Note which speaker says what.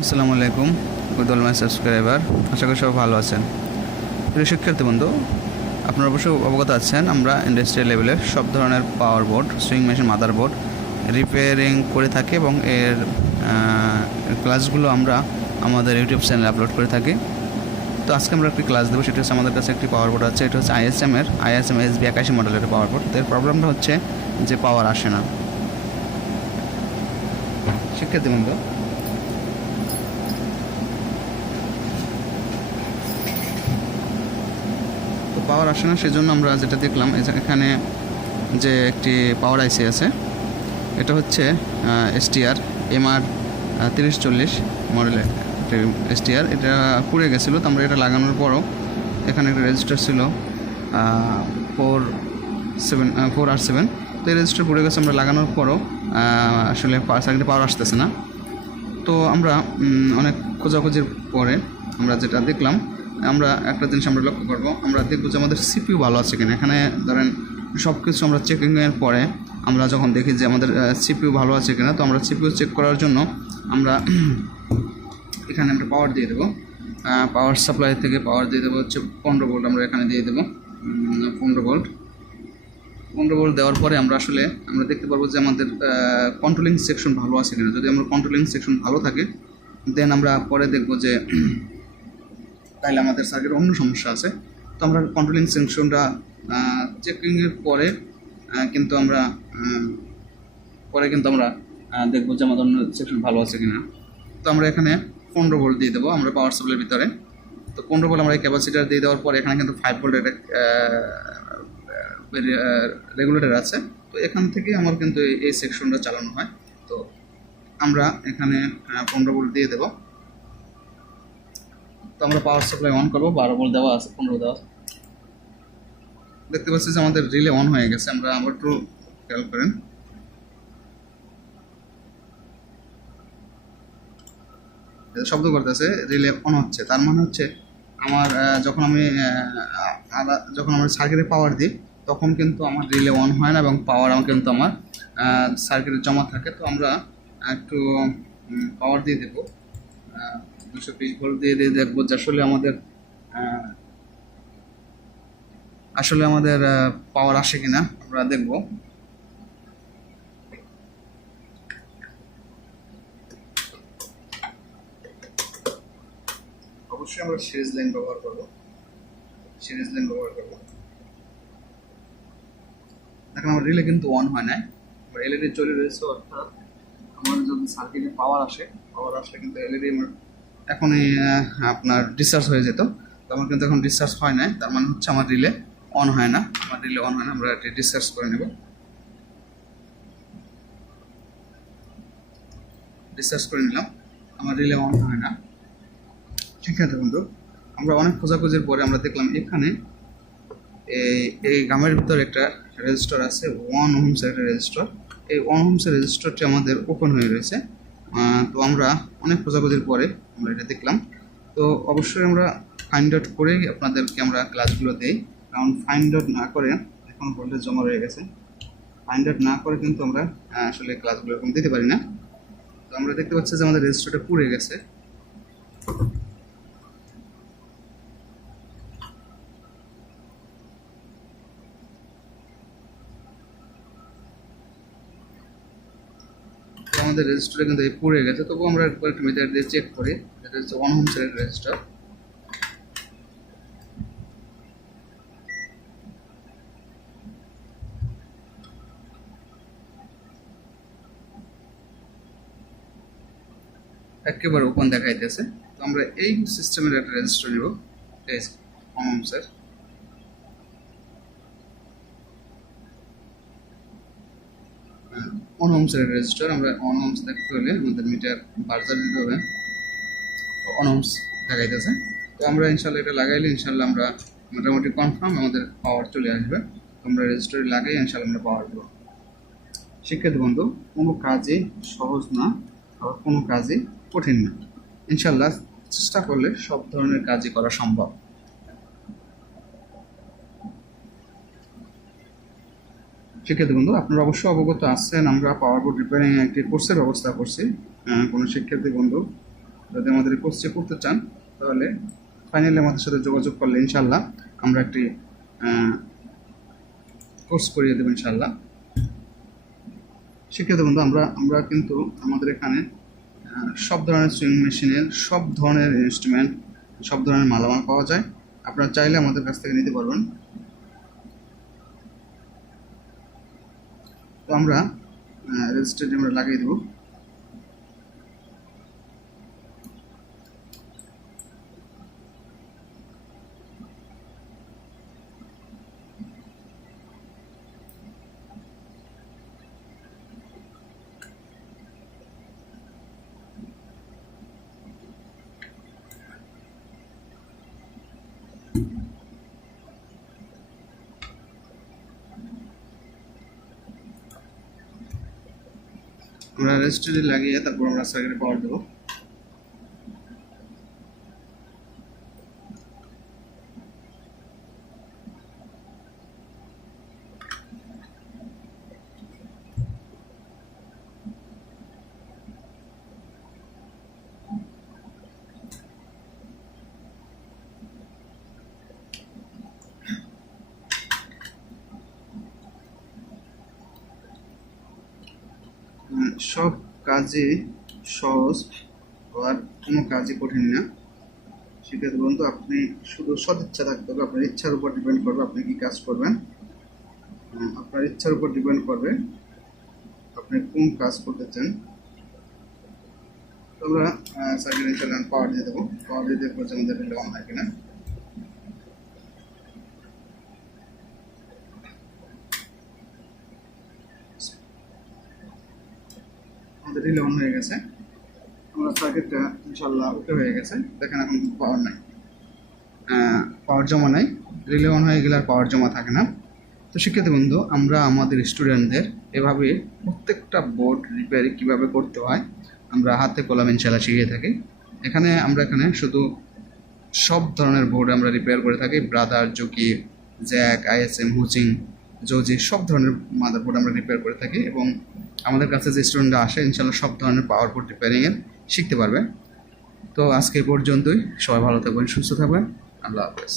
Speaker 1: আসসালামু আলাইকুম উইদুল মাই সাবস্ক্রাইবার। আশা করি সব ভালো আছেন। প্রিয় শিক্ষার্থী বন্ধু, আপনারা অবশ্যই অবগত আছেন, আমরা ইন্ডাস্ট্রিয়াল লেভেলের সব ধরনের power board sewing machine mother board repairing করে থাকি এবং এর ক্লাসগুলো আমরা আমাদের ইউটিউব চ্যানেলে আপলোড করে থাকি। তো আজকে আমরা একটি ক্লাস দেবো, সেটা হচ্ছে আমাদের কাছে একটি পাওয়ার বোর্ড আছে, এটা হচ্ছে আইএসএম এর আইএসএম এস বি একাশি মডেলের পাওয়ার বোর্ড এর প্রবলেমটা হচ্ছে যে পাওয়ার আসে না। শিক্ষার্থী বন্ধু পাওয়ার আসে না, সেজন্য আমরা যেটা দেখলাম এখানে যে একটি পাওয়ার আইসি আছে, এটা হচ্ছে এসটিআর এমআর তিরিশ চল্লিশ মডেলের এসটিআর এটা পুড়ে গেছিল, তো আমরা এটা লাগানোর পরও এখানে একটা রেজিস্টার ছিল ফোর সেভেন ফোর আর সেভেন তো এই রেজিস্টার পুড়ে গেছে, আমরা লাগানোর পরও আসলে সার্কিটে পাওয়ার আসতেছে না। তো আমরা অনেক খোঁজাখুঁজির পরে আমরা যেটা দেখলাম আমরা একটা জিনিস আমরা লক্ষ্য করব। আমরা দেখব যে আমাদের সিপিউ ভালো আছে কিনা। এখানে ধরেন সব কিছু আমরা চেকিংয়ের পরে আমরা যখন দেখি যে আমাদের সিপিউ ভালো আছে কিনা, তো আমরা সিপিউ চেক করার জন্য আমরা এখানে আমরা পাওয়ার দিয়ে দেবো। পাওয়ার সাপ্লাই থেকে পাওয়ার দিয়ে দেবো হচ্ছে পনেরো ভোল্ট আমরা এখানে দিয়ে দেবো। পনেরো ভোল্ট পনেরো ভোল্ট দেওয়ার পরে আমরা আসলে আমরা দেখতে পারব যে আমাদের কন্ট্রোলিং সেকশন ভালো আছে কিনা। যদি আমরা কন্ট্রোলিং সেকশন ভালো থাকে দেন আমরা পরে দেখব যে তাহলে আমাদের সার্কিট অন্য সমস্যা আছে। তো আমরা কন্ট্রোলিং সেকশনটা চেকিংয়ের পরে কিন্তু আমরা পরে কিন্তু আমরা দেখব যে আমাদের অন্য সেকশন ভালো আছে কিনা। তো আমরা এখানে পনেরো ভোল্ট দিয়ে দেবো, আমরা পাওয়ার সাপ্লাইয়ের ভিতরে। তো পনেরো ভোল্ট আমরা এই ক্যাপাসিটার দিয়ে দেওয়ার পরে এখানে কিন্তু ফাইভ ভোল্ট একটা রেগুলেটর আছে। তো এখান থেকে আমার কিন্তু এই সেকশনটা চালানো হয়। তো আমরা এখানে পনেরো ভোল্ট দিয়ে দেবো। তো আমরা পাওয়ার সাপ্লাই অন করব, বারো ভোল্ট দেওয়া আছে, পনেরো দেওয়া আছে। দেখতে পাচ্ছি যে আমাদের রিলে অন হয়ে গেছে, আমরা আবার একটু খেয়াল করেন। শব্দ করতেছে রিলে অন হচ্ছে, তার মানে হচ্ছে আমার যখন আমি যখন আমার সার্কিটে পাওয়ার দিই, তখন কিন্তু আমার রিলে অন হয় না এবং পাওয়ার আমার কিন্তু আমার সার্কিটে জমা থাকে। তো আমরা একটু পাওয়ার দিয়ে দেবো। দুশো বিশ ভোল্ট দিয়ে দিয়ে দেখব যে আসলে আমাদের আসলে আমাদের পাওয়ার আসে কিনা আমরা দেখব। অবশ্যই আমরা সিরিজ লাইন ব্যবহার করব। সিরিজ লাইন ব্যবহার করব। দেখেন, আমার রিলে কিন্তু অন হয় না আমার এলইডি চলে রয়েছে, অর্থাৎ আমার যদি সার্কিটে পাওয়ার আসে পাওয়ার আসলে কিন্তু এলইডি আমার এখনই আপনার ডিসচার্জ হয়ে যেত। তো আমার কিন্তু এখন ডিসচার্জ হয় না তার মানে হচ্ছে আমার রিলে অন হয় না। আমার রিলে অন হয় না, আমরা এটি ডিসচার্জ করে নেব। ডিসচার্জ করে নিলাম, আমার রিলে অন হয় না। ঠিক আছে বন্ধু, আমরা অনেক খোঁজাখুঁজির পরে আমরা দেখলাম এখানে এই এই গ্রামের ভিতরে একটা রেজিস্টার আছে ওয়ান হোমসের একটা রেজিস্টার এই ওয়ান হোমসের রেজিস্টারটি আমাদের ওপেন হয়ে রয়েছে। তো আমরা অনেক খোঁজাখুঁজির পরে আমরা এটা দেখলাম। তো অবশ্যই আমরা ফাইন্ড আউট করে আপনাদেরকে আমরা ক্লাসগুলো দেই। কারণ ফাইন্ড আউট না করে এখন ভোল্টেজ জমা রয়ে গেছে। ফাইন্ড আউট না করে কিন্তু আমরা আসলে ক্লাসগুলো এরকম দিতে পারি না। তো আমরা দেখতে পাচ্ছি যে আমাদের রেজিস্টারটা পুড়ে গেছে তো আমাদের রেজিস্টারে কিন্তু পুড়ে গেছে, তবু আমরা একবার একটু মিটার দিয়ে চেক করি এটা হচ্ছে ওয়ান হোম সেলের রেজিস্টার একেবারে ওপেন দেখাইতেছে। তো আমরা এই সিস্টেমের একটা রেজিস্টার নিব ওয়ান হোমসের অন হোমসের রেজিস্টার আমরা অন হোমস দেখতে হলে আমাদের মিটার বার্জার দিতে হবে। অন হোমস দেখাইতেছে। তো আমরা ইনশাল্লাহ এটা লাগাইলে ইনশাল্লাহ আমরা মোটামুটি কনফার্ম আমাদের পাওয়ার চলে আসবে। আমরা রেজিস্টারে লাগাই ইনশাল্লাহ আমরা পাওয়ার দেবো। শিক্ষার্থী বন্ধু, কোনো কাজই সহজ না, আবার কোনো কাজই কঠিন না। ইনশাল্লাহ চেষ্টা করলে সব ধরনের কাজই করা সম্ভব। শিক্ষার্থী বন্ধু, আপনারা অবশ্যই অবগত আছেন, আমরা পাওয়ার বোর্ড রিপেয়ারিং একটি কোর্সের ব্যবস্থা করছি। কোনো শিক্ষার্থী বন্ধু যদি আমাদের কোর্সটি করতে চান, তাহলে ফাইনালি আমাদের সাথে যোগাযোগ করলে ইনশাল্লাহ আমরা একটি কোর্স করিয়ে দেবো ইনশাল্লাহ শিক্ষিত বন্ধু, আমরা আমরা কিন্তু আমাদের এখানে সব ধরনের সুইং মেশিনের সব ধরনের ইনস্ট্রুমেন্ট সব ধরনের মালামাল পাওয়া যায়। আপনারা চাইলে আমাদের কাছ থেকে নিতে পারবেন। তো আমরা রেজিস্টারটি আমরা লাগিয়ে দেবো। আমরা রেজিস্টারে লাগিয়ে তারপর আমরা সার্কিটে পাওয়ার দেবো। সব কাজে সহজ আর কোনো কাজই কঠিন না। সেক্ষেত্রে বন্ধু আপনি শুধু সদিচ্ছা থাকতে হবে আপনার ইচ্ছার উপর ডিপেন্ড করবে আপনি কি কাজ করবেন। আহ, আপনার ইচ্ছার উপর ডিপেন্ড করবে আপনি কোন কাজ করতে চান। আমরা সার্কিট ইনস্টলেশন পাওয়ার দিয়ে দেবো। পাওয়ার দিয়ে দেখব যে আমাদের অন হয় কিনা। আমাদের অন হয়ে গেছে। আমরা সার্কিটটা ইনশাল্লাহ ওকে হয়ে গেছে। দেখেন এখন পাওয়ার নাই। পাওয়ার জমা নাই। রিলে অন হয়ে গেলে আর পাওয়ার জমা থাকে না। তো শিক্ষার্থী বন্ধু, আমরা আমাদের স্টুডেন্টদের এভাবে প্রত্যেকটা বোর্ড রিপেয়ারিং কীভাবে করতে হয়, আমরা হাতে কলম ইনশাল্লাহ শিখিয়ে থাকি। এখানে আমরা এখানে শুধু সব ধরনের বোর্ড আমরা রিপেয়ার করে থাকি। ব্রাদার জুকি জ্যাক আইএসএম হুচিং জোজি সব ধরনের মাদার বোর্ড আমরা রিপেয়ার করে থাকি এবং আমাদের কাছে যে স্টুডেন্টরা আসে ইনশাল্লাহ সব ধরনের পাওয়ার বোর্ড রিপেয়ারিংয়ের শিখতে পারবে। তো আজকে পর্যন্তই। সবাই ভালো থাকবেন, সুস্থ থাকবেন। আল্লাহ হাফেজ।